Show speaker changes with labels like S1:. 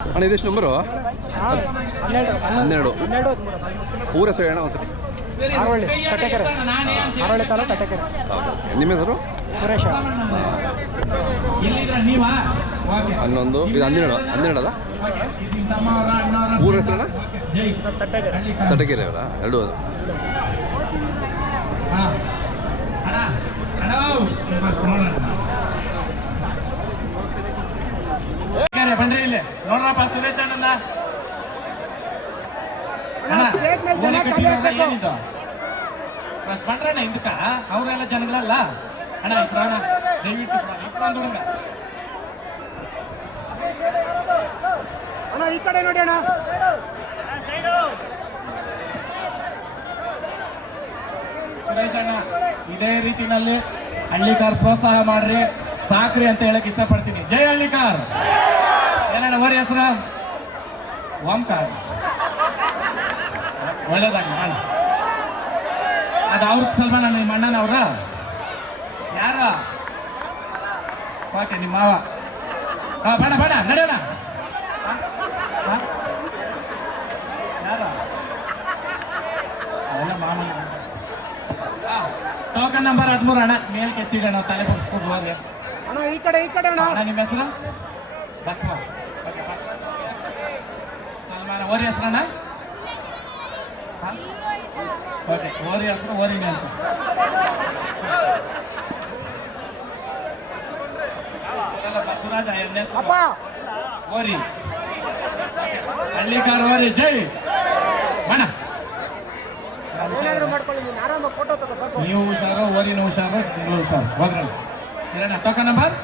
S1: ಅಣ್ಣ ಇದೆಷ್ಟು ನಂಬರು
S2: ಹನ್ನೆರಡು
S1: ಊರ ಹೆಸರು ಅಣ್ಣ ಒಂದ್ಸರಿ.
S2: ಆರೋಳ್ಳಿ ಕಟ್ಟೆಕೆರೆ. ಆರೋಳ್ಳಿ ತಾಲೂಕು ಕಟ್ಟೆಕೆರೆ.
S1: ನಿಮ್ಮ ಹೆಸರು?
S2: ಸುರೇಶ.
S1: ಹನ್ನೊಂದು ಇದು ಹನ್ನೆರಡು ಹನ್ನೆರಡು
S3: ಅಣ್ಣವರ
S1: ಊರ
S3: ಹೆಸರು
S2: ಅಣ್ಣ?
S1: ತಟಕೆರೆ ಅವರ ಎರಡು
S3: ಹಾ ಅಣ್ಣ ಅಣ್ಣ ಫಸ್ಟ್ ನೋಡೋಣ ಯಾಕಂದ್ರೆ ಬನ್ರಿ ಇಲ್ಲಿ ನೋಡ್ರಪ್ಪ ಸುರೇಶ್ ಅಣ್ಣನ ಅಣ್ಣ
S2: ಸ್ಟೇಜ್ ಮೇಲೆ ಜನ
S3: ಓಲೆ ನೋಡ್ರಪ್ಪ
S2: ಸುರೇಶ್
S3: ಏನಿದು? ಫಸ್ಟ್ ಬಂದ್ರಣ್ಣ ಹಿಂದಕ್ಕ. ಅವರೆಲ್ಲ ಜನಗಳಲ್ಲ? ಅಣ್ಣ ಈ ಅಣ್ಣ ದಯವಿಟ್ಟು ಪ್ರಾಣ ಪ್ರಾಣ ಹುಡುಗ
S2: ಅಣ್ಣ ಈ ಕಡೆ ನೋಡಿ ಅಣ್ಣ.
S3: ಸುರೇಶ್ ಅಣ್ಣ ಇದೇ ರೀತಿನಲ್ಲಿ ಹಳ್ಳಿಕಾರ್ ಪ್ರೋತ್ಸಾಹ ಮಾಡ್ರಿ. ಸಾಕ್ರಿ ಅಂತ ಹೇಳಕ್ ಇಷ್ಟಪಡ್ತೀನಿ. ಜೈ ಹಳ್ಳಿಕಾರ್! ಅವರ ಹೆಸರ? ಓಂಕಾರ. ಒಳ್ಳೇದಾಗ ಅಣ್ಣ ಅದು ಅವ್ರಿಗೆ ಸಲ್ಮಾನ ನಿಮ್ಮ ಅಣ್ಣನವ್ರ ಯಾರ? ಓಕೆ ನಿಮ್ಮ ಮಾವ. ಹಾ ಬೇಡ ಬೇಡ ನಡೆಯೋಣ? ಹಾ? ಯಾರ? ಅವೆಲ್ಲ ಮಾಮನ ಟೋಕನ್ ನಂಬರ್ ಹದಿಮೂರು ಅಣ್ಣ. ಮೇಲ್ ಕೆತ್ತಿಡೋಣ ತಲೆ ಬಗ್ಸ್ಕೊಂಡು ಹೋಗಿ
S2: ಅಣ್ಣ ಈ ಕಡೆ ಈ ಕಡೆ ಅಣ್ಣ
S3: ನಿಮ್ಮ ಹೆಸರು? ಬಸವ. ಓರಿ ಹೆಸರಣ್ಣ? ಓಕೆ ಓರಿ ಹೆಸರು ಓರಿನ ಅಂತ. ಬಸವರಾಜ ಎರಡನೇ ಓರಿ. ಹಳ್ಳಿಕಾರ ಓರಿ ಜೈ! ಅಣ್ಣ. ನೀವು ಹುಷಾರು ಓರಿನ ಹುಷಾರು ಹುಷಾರು. ಹೋಗ್ರಣ್ಣ. ಇರೋಣ ಟೋಕನ್ ನಂಬರ್